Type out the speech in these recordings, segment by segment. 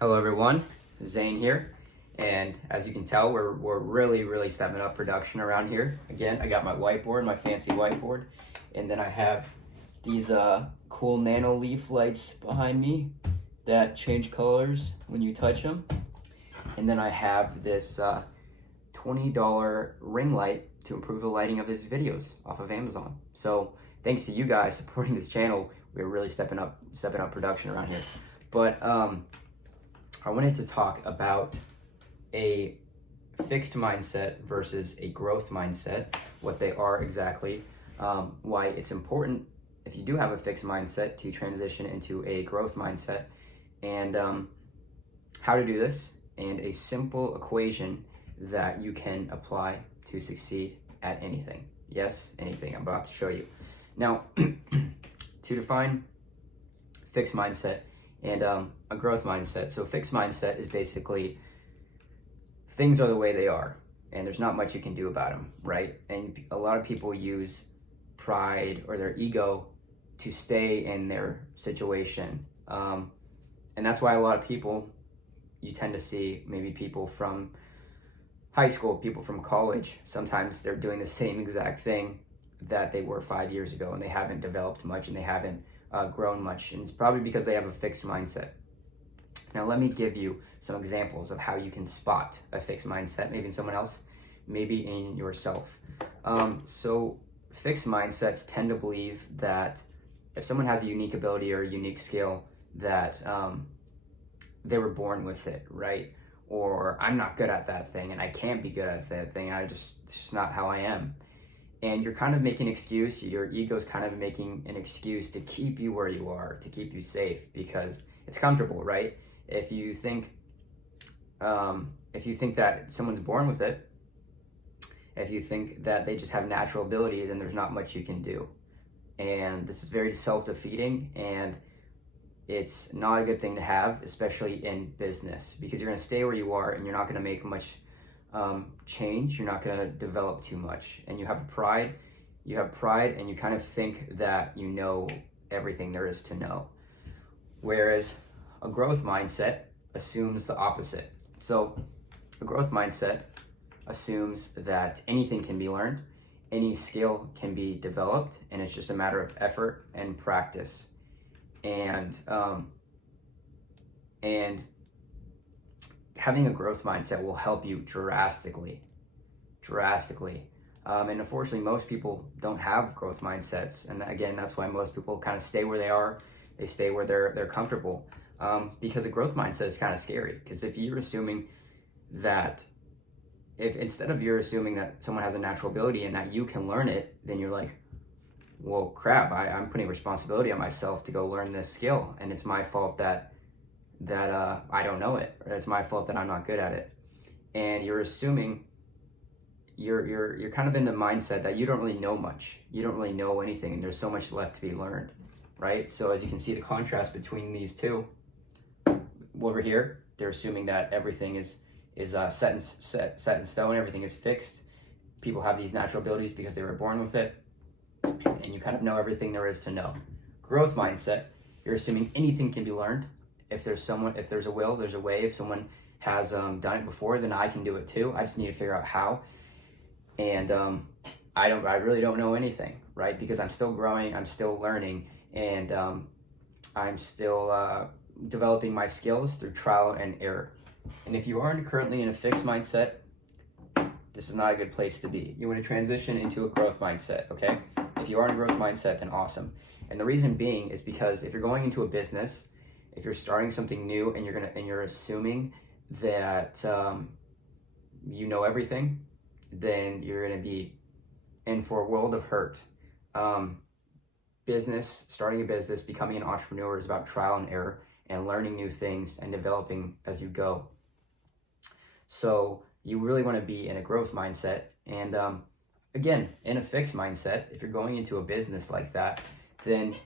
Hello everyone, Zane here, and as you can tell, we're really stepping up production around here. Again, I got my whiteboard, my fancy whiteboard, and then I have these cool nano leaf lights behind me that change colors when you touch them, and then I have this $20 ring light to improve the lighting of his videos off of Amazon. So thanks to you guys supporting this channel, we're really stepping up production around here. But I wanted to talk about a fixed mindset versus a growth mindset, what they are exactly, why it's important if you do have a fixed mindset to transition into a growth mindset, and how to do this, and a simple equation that you can apply to succeed at anything. Yes, anything. I'm about to show you. Now, to define fixed mindset and a growth mindset. So fixed mindset is basically things are the way they are and there's not much you can do about them, right? And a lot of people use pride or their ego to stay in their situation. And that's why a lot of people, you tend to see maybe people from high school, people from college, sometimes they're doing the same exact thing that they were 5 years ago and they haven't developed much and they haven't grown much, and it's probably because they have a fixed mindset. Now let me give you some examples of how you can spot a fixed mindset, maybe in someone else, maybe in yourself. So fixed mindsets tend to believe that if someone has a unique ability or a unique skill, that they were born with it, right? Or I'm not good at that thing and I can't be good at that thing, it's just not how I am. And you're kind of making an excuse, your ego's kind of making an excuse to keep you where you are, to keep you safe, because it's comfortable, right? If you think that someone's born with it, if you think that they just have natural abilities and there's not much you can do. And this is very self-defeating, and it's not a good thing to have, especially in business, because you're gonna stay where you are and you're not gonna make much change, you're not going to develop too much, and you have pride and you kind of think that you know everything there is to know, whereas a growth mindset assumes the opposite. So a growth mindset assumes that anything can be learned, any skill can be developed, and it's just a matter of effort and practice, and having a growth mindset will help you drastically. And unfortunately, most people don't have growth mindsets. And again, that's why most people kind of stay where they are. They stay where they're comfortable. Because a growth mindset is kind of scary. Because if you're assuming that, if instead of you're assuming that someone has a natural ability and that you can learn it, then you're like, well, crap, I'm putting responsibility on myself to go learn this skill. And it's my fault that I don't know it, or it's my fault that I'm not good at it. And you're assuming, you're kind of in the mindset that you don't really know much. You don't really know anything, and there's so much left to be learned, right? So as you can see the contrast between these two, over here, they're assuming that everything is set in stone, everything is fixed. People have these natural abilities because they were born with it, and you kind of know everything there is to know. Growth mindset, you're assuming anything can be learned. If there's a will, there's a way. If someone has done it before, then I can do it too. I just need to figure out how. And I really don't know anything, right? Because I'm still growing, I'm still learning, and I'm still developing my skills through trial and error. And if you aren't currently in a fixed mindset, this is not a good place to be. You want to transition into a growth mindset, okay? If you are in a growth mindset, then awesome. And the reason being is because if you're going into a business, if you're starting something new and you're assuming that you know everything, then you're going to be in for a world of hurt. Starting a business, becoming an entrepreneur is about trial and error and learning new things and developing as you go. So you really want to be in a growth mindset. And again, in a fixed mindset, if you're going into a business like that, then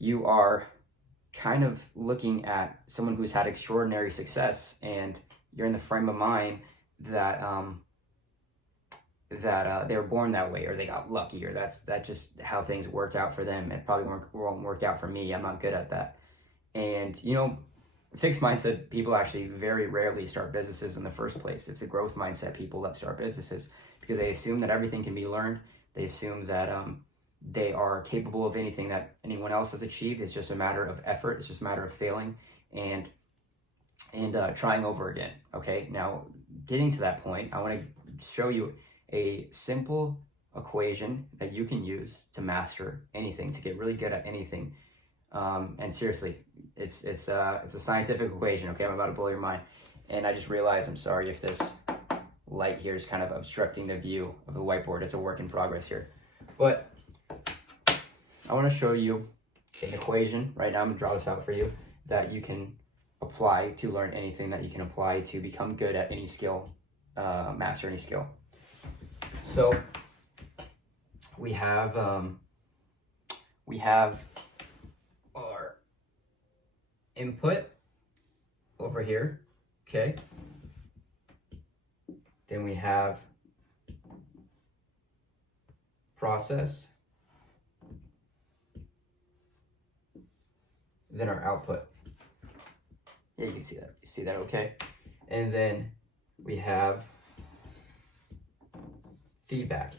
you are kind of looking at someone who's had extraordinary success, and you're in the frame of mind that they were born that way, or they got lucky, or that's just how things worked out for them. It probably won't work out for me. I'm not good at that. And fixed mindset people actually very rarely start businesses in the first place. It's a growth mindset people that start businesses because they assume that everything can be learned. They assume that they are capable of anything that anyone else has achieved. It's just a matter of effort. It's just a matter of failing and trying over again. Okay, now getting to that point, I want to show you a simple equation that you can use to master anything, to get really good at anything. And seriously, it's a scientific equation. Okay, I'm about to blow your mind. And I just realized, I'm sorry if this light here is kind of obstructing the view of the whiteboard. It's a work in progress here. But I want to show you an equation right now. I'm going to draw this out for you that you can apply to learn anything, that you can apply to become good at any skill, master any skill. So we have our input over here, okay? Then we have process, then our output. Yeah, you can see that. You see that, okay? And then we have feedback.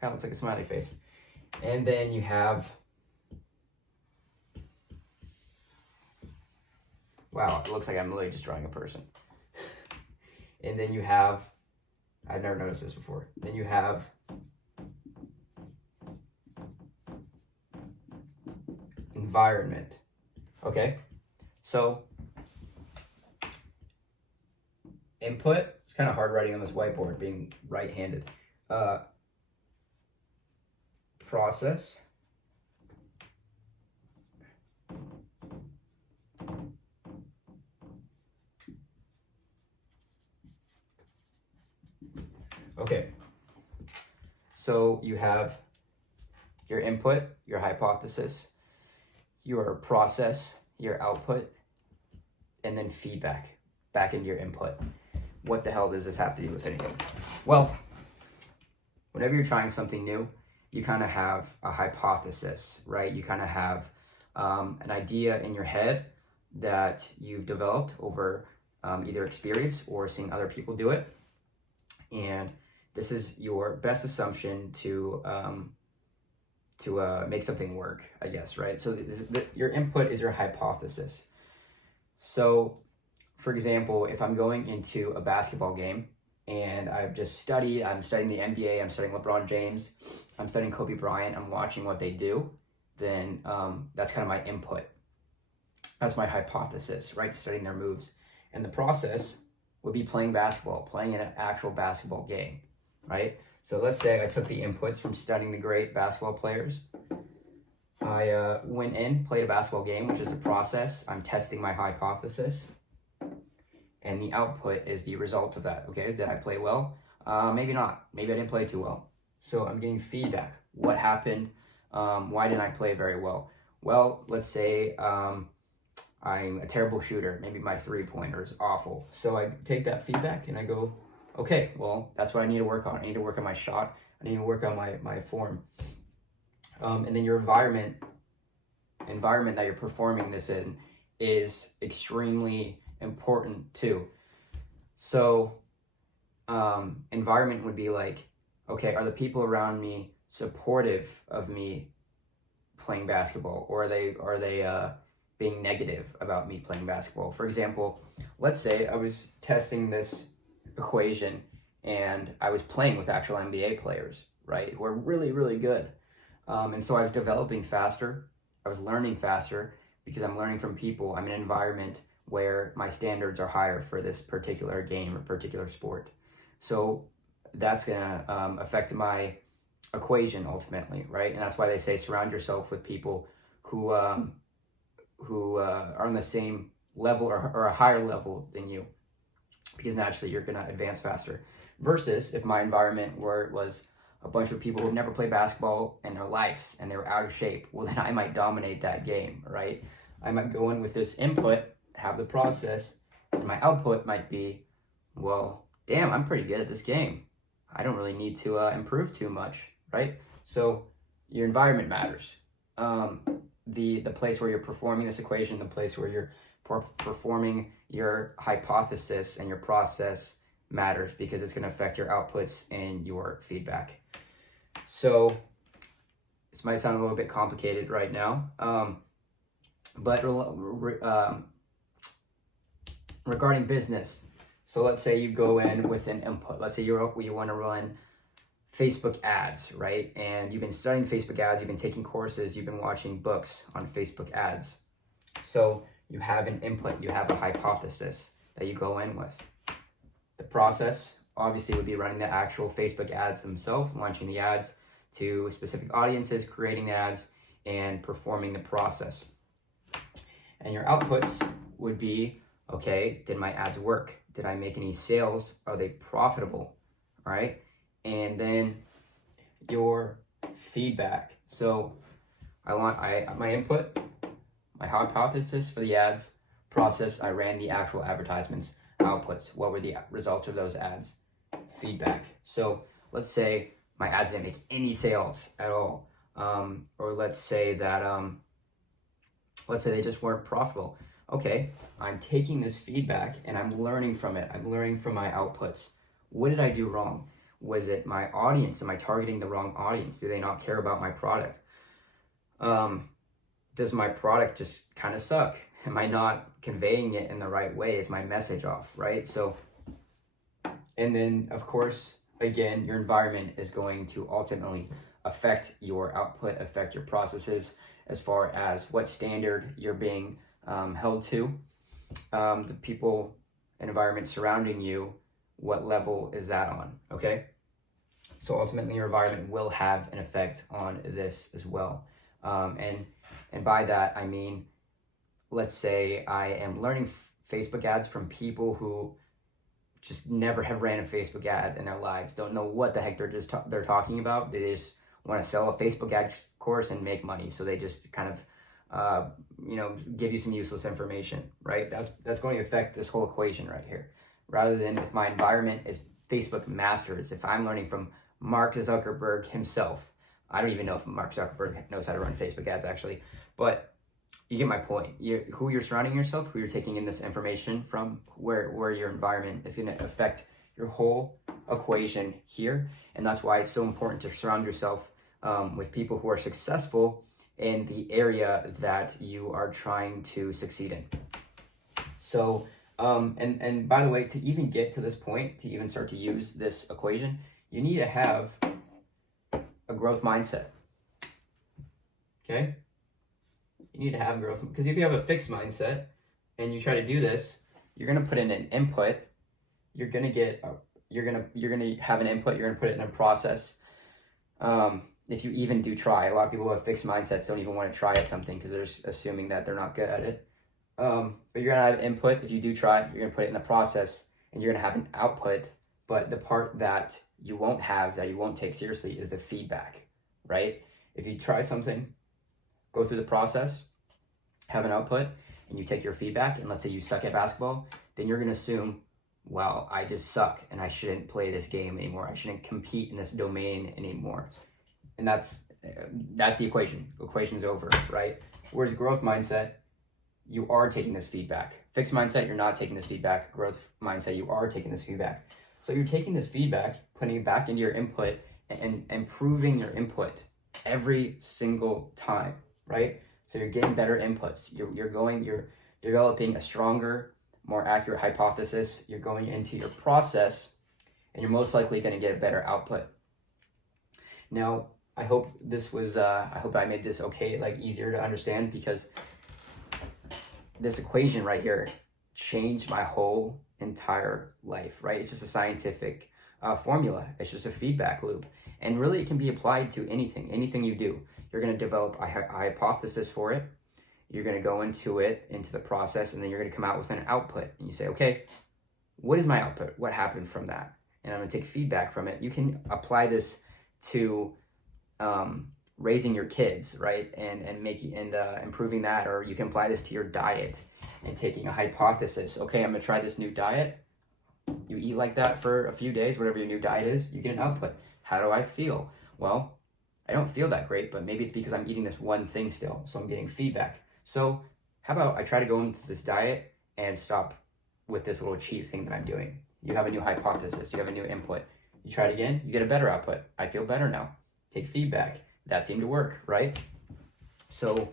Kind of looks like a smiley face. And then you have, wow, it looks like I'm literally just drawing a person. And then you have, I've never noticed this before. Then you have environment. Okay? So input, it's kind of hard writing on this whiteboard being right-handed. Process. Okay, so you have your input, your hypothesis, your process, your output, and then feedback back into your input. What the hell does this have to do with anything? Well, whenever you're trying something new, you kind of have a hypothesis, right? You kind of have an idea in your head that you've developed over either experience or seeing other people do it. And this is your best assumption to make something work, I guess, right? So your input is your hypothesis. So, for example, if I'm going into a basketball game and I'm studying the NBA, I'm studying LeBron James, I'm studying Kobe Bryant, I'm watching what they do, then that's kind of my input. That's my hypothesis, right? Studying their moves. And the process would be playing basketball, playing in an actual basketball game, right? So let's say I took the inputs from studying the great basketball players. I went in, played a basketball game, which is the process. I'm testing my hypothesis. And the output is the result of that. Okay, did I play well? Maybe not. Maybe I didn't play too well. So I'm getting feedback. What happened? Why didn't I play very well? Well, let's say I'm a terrible shooter. Maybe my three-pointer is awful. So I take that feedback and I go, okay, well, that's what I need to work on. I need to work on my shot. I need to work on my form. And then your environment that you're performing this in is extremely important too. So environment would be like, okay, are the people around me supportive of me playing basketball, or are they being negative about me playing basketball? For example, let's say I was testing this equation and I was playing with actual NBA players, right, who are really, really good. And so I was developing faster. I was learning faster because I'm learning from people. I'm in an environment where my standards are higher for this particular game or particular sport. So that's going to affect my equation ultimately, right? And that's why they say surround yourself with people who are on the same level or a higher level than you, because naturally you're going to advance faster. Versus if my environment where it was a bunch of people who've never played basketball in their lives and they were out of shape, well, then I might dominate that game, right? I might go in with this input, have the process, and my output might be, well, damn, I'm pretty good at this game. I don't really need to improve too much, right? So your environment matters. The place where you're performing this equation, the place where you're performing your hypothesis and your process matters because it's going to affect your outputs and your feedback. So this might sound a little bit complicated right now, but regarding business, so let's say you go in with an input. Let's say you want to run Facebook ads, right? And you've been studying Facebook ads, you've been taking courses, you've been watching books on Facebook ads. So you have an input, you have a hypothesis that you go in with. The process obviously would be running the actual Facebook ads themselves, launching the ads to specific audiences, creating the ads, and performing the process. And your outputs would be, okay, did my ads work? Did I make any sales? Are they profitable? Right? And then your feedback. So my input, my hypothesis for the ads, process, I ran the actual advertisements, outputs, what were the results of those ads, feedback. So let's say my ads didn't make any sales at all, or let's say they just weren't profitable. Okay, I'm taking this feedback and I'm learning from it. I'm learning from my outputs. What did I do wrong? Was it my audience? Am I targeting the wrong audience? Do they not care about my product? Does my product just kind of suck? Am I not conveying it in the right way? Is my message off, right? So, and then of course, again, your environment is going to ultimately affect your output, affect your processes as far as what standard you're being held to. The people and environment surrounding you, what level is that on, okay? So ultimately your environment will have an effect on this as well. And by that, I mean, let's say I am learning Facebook ads from people who just never have ran a Facebook ad in their lives, don't know what the heck they're talking about. They just want to sell a Facebook ad course and make money. So they just kind of, give you some useless information, right? That's going to affect this whole equation right here. Rather than if my environment is Facebook masters, if I'm learning from Mark Zuckerberg himself, I don't even know if Mark Zuckerberg knows how to run Facebook ads actually, but you get my point. Who you're surrounding yourself, who you're taking in this information from, where your environment is going to affect your whole equation here. And that's why it's so important to surround yourself with people who are successful in the area that you are trying to succeed in. So, and by the way, to even get to this point, to even start to use this equation, you need to have a growth mindset. Okay? You need to have growth, because if you have a fixed mindset and you try to do this, you're going to put in an input, you're going to have an input, you're going to put it in a process. If you even do try, a lot of people who have fixed mindsets don't even want to try at something because they're just assuming that they're not good at it. But you're going to have input. If you do try, you're going to put it in the process and you're going to have an output. But the part that you won't have, that you won't take seriously, is the feedback, right? If you try something, go through the process, have an output, and you take your feedback, and let's say you suck at basketball, then you're going to assume, well, I just suck and I shouldn't play this game anymore. I shouldn't compete in this domain anymore. And that's the equation. Equation's over, right? Whereas growth mindset, you are taking this feedback. Fixed mindset, you're not taking this feedback. Growth mindset, you are taking this feedback. So you're taking this feedback, putting it back into your input, and improving your input every single time, right? So you're getting better inputs. You're developing a stronger, more accurate hypothesis. You're going into your process, and you're most likely going to get a better output. Now, I hope this was, I hope I made this easier to understand, because this equation right here changed my whole entire life, right? It's just a scientific formula. It's just a feedback loop. And really it can be applied to anything you do. You're going to develop a hypothesis for it. You're going to go into the process, and then you're going to come out with an output. And you say, okay, what is my output? What happened from that? And I'm going to take feedback from it. You can apply this to raising your kids, right? And improving that. Or you can apply this to your diet and taking a hypothesis. Okay, I'm going to try this new diet. You eat like that for a few days, whatever your new diet is, you get an output. How do I feel? Well, I don't feel that great, but maybe it's because I'm eating this one thing still, so I'm getting feedback. So how about I try to go into this diet and stop with this little cheat thing that I'm doing? You have a new hypothesis, you have a new input. You try it again, you get a better output. I feel better now. Take feedback. That seemed to work, right? So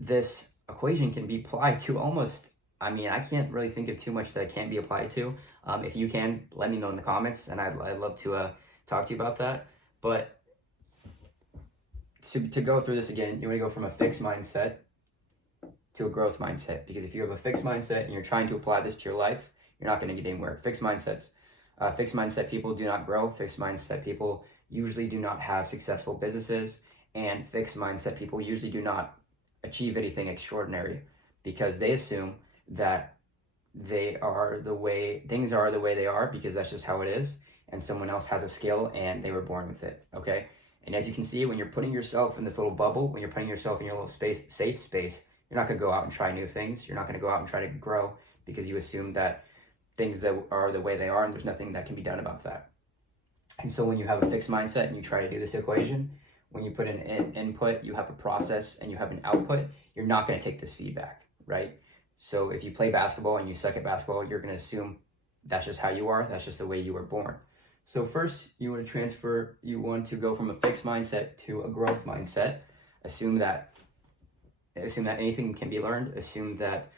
this equation can be applied to almost, I mean, I can't really think of too much that it can't be applied to. If you can, let me know in the comments, and I'd love to talk to you about that. But to go through this again, you want to go from a fixed mindset to a growth mindset. Because if you have a fixed mindset and you're trying to apply this to your life, you're not going to get anywhere. Fixed mindset people do not grow. Fixed mindset people usually do not have successful businesses, and fixed mindset people usually do not achieve anything extraordinary because they assume that things are the way they are because that's just how it is, and someone else has a skill and they were born with it. Okay. And as you can see, when you're putting yourself in this little bubble, when you're putting yourself in your little safe space, you're not going to go out and try new things. You're not going to go out and try to grow because you assume that things that are the way they are and there's nothing that can be done about that. And so when you have a fixed mindset and you try to do this equation, when you put in an input, you have a process and you have an output, you're not going to take this feedback, right? So if you play basketball and you suck at basketball, you're going to assume that's just how you are. That's just the way you were born. So first, you want to go from a fixed mindset to a growth mindset. Assume that anything can be learned. Assume that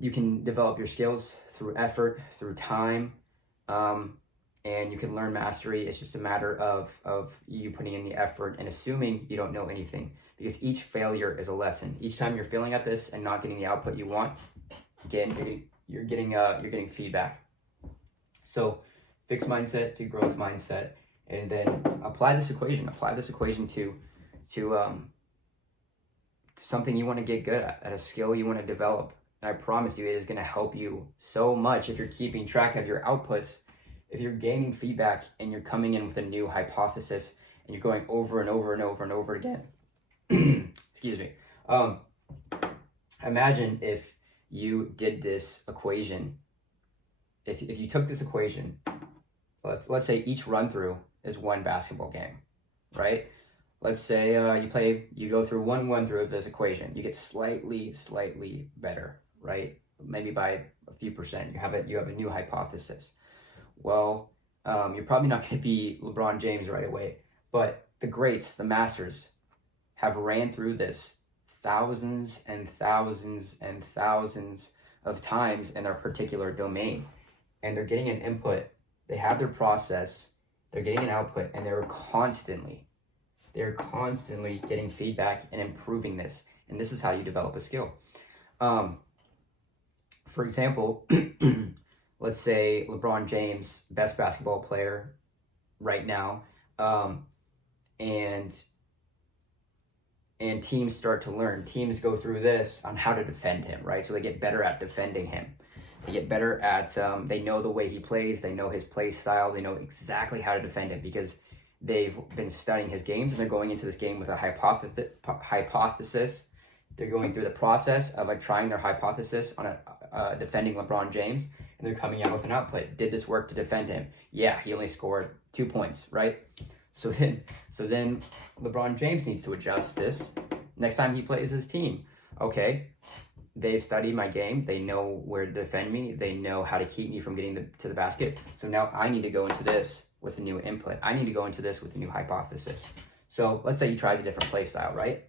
you can develop your skills through effort, through time, and you can learn mastery. It's just a matter of you putting in the effort and assuming you don't know anything. Because each failure is a lesson. Each time you're failing at this and not getting the output you want, again, you're getting feedback. So fixed mindset to growth mindset, and then apply this equation. Apply this equation to something you want to get good at a skill you want to develop. And I promise you, it is going to help you so much if you're keeping track of your outputs, if you're gaining feedback and you're coming in with a new hypothesis and you're going over and over and over and over again. Excuse me. Imagine if you did this equation. If you took this equation, let's say each run through is one basketball game, right? Let's say you go through one run through of this equation, you get slightly better, right? Maybe by a few percent. You have a new hypothesis. Well, you're probably not going to be LeBron James right away, but the greats, the masters, have ran through this thousands and thousands and thousands of times in their particular domain, and they're getting an input. They have their process, they're getting an output, and they're constantly getting feedback and improving this. And this is how you develop a skill. For example, let's say LeBron James, best basketball player right now, and teams start to learn. Teams go through this on how to defend him, right? So they get better at defending him. They get better at, they know the way he plays, they know his play style, they know exactly how to defend him because they've been studying his games and they're going into this game with a hypothesis. They're going through the process of trying their hypothesis on defending LeBron James, and they're coming out with an output. Did this work to defend him? Yeah, he only scored 2 points, right? So then LeBron James needs to adjust this next time he plays his team. Okay, they've studied my game. They know where to defend me. They know how to keep me from getting to the basket. So now I need to go into this with a new input. I need to go into this with a new hypothesis. So let's say he tries a different play style, right?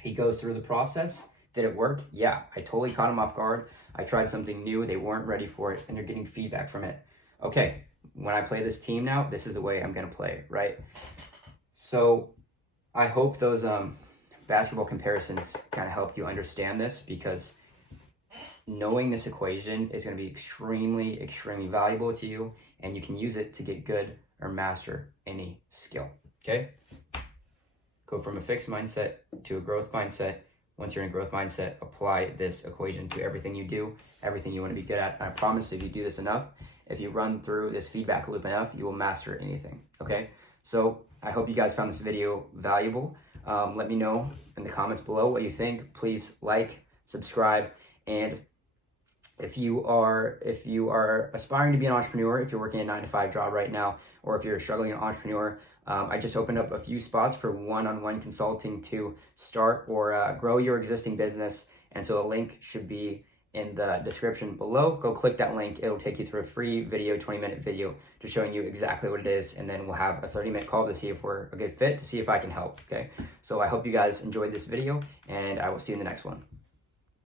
He goes through the process. Did it work? Yeah, I totally caught him off guard. I tried something new. They weren't ready for it, and they're getting feedback from it. Okay, when I play this team now, this is the way I'm going to play, right? So I hope those basketball comparisons kind of helped you understand this, because knowing this equation is going to be extremely valuable to you, and you can use it to get good or master any skill. Okay? Go from a fixed mindset to a growth mindset. Once you're in a growth mindset, apply this equation to everything you do, everything you want to be good at. And I promise if you do this enough, if you run through this feedback loop enough, you will master anything. Okay? So I hope you guys found this video valuable. Let me know in the comments below what you think. Please like, subscribe, and if you are aspiring to be an entrepreneur, if you're working a 9-to-5 job right now, or if you're a struggling entrepreneur, I just opened up a few spots for one-on-one consulting to start or grow your existing business And so a link should be in the description below. Go click that link. It'll take you through a free video, 20-minute video, just showing you exactly what it is. And then we'll have a 30-minute call to see if we're a good fit, to see if I can help, okay? So I hope you guys enjoyed this video, and I will see you in the next one.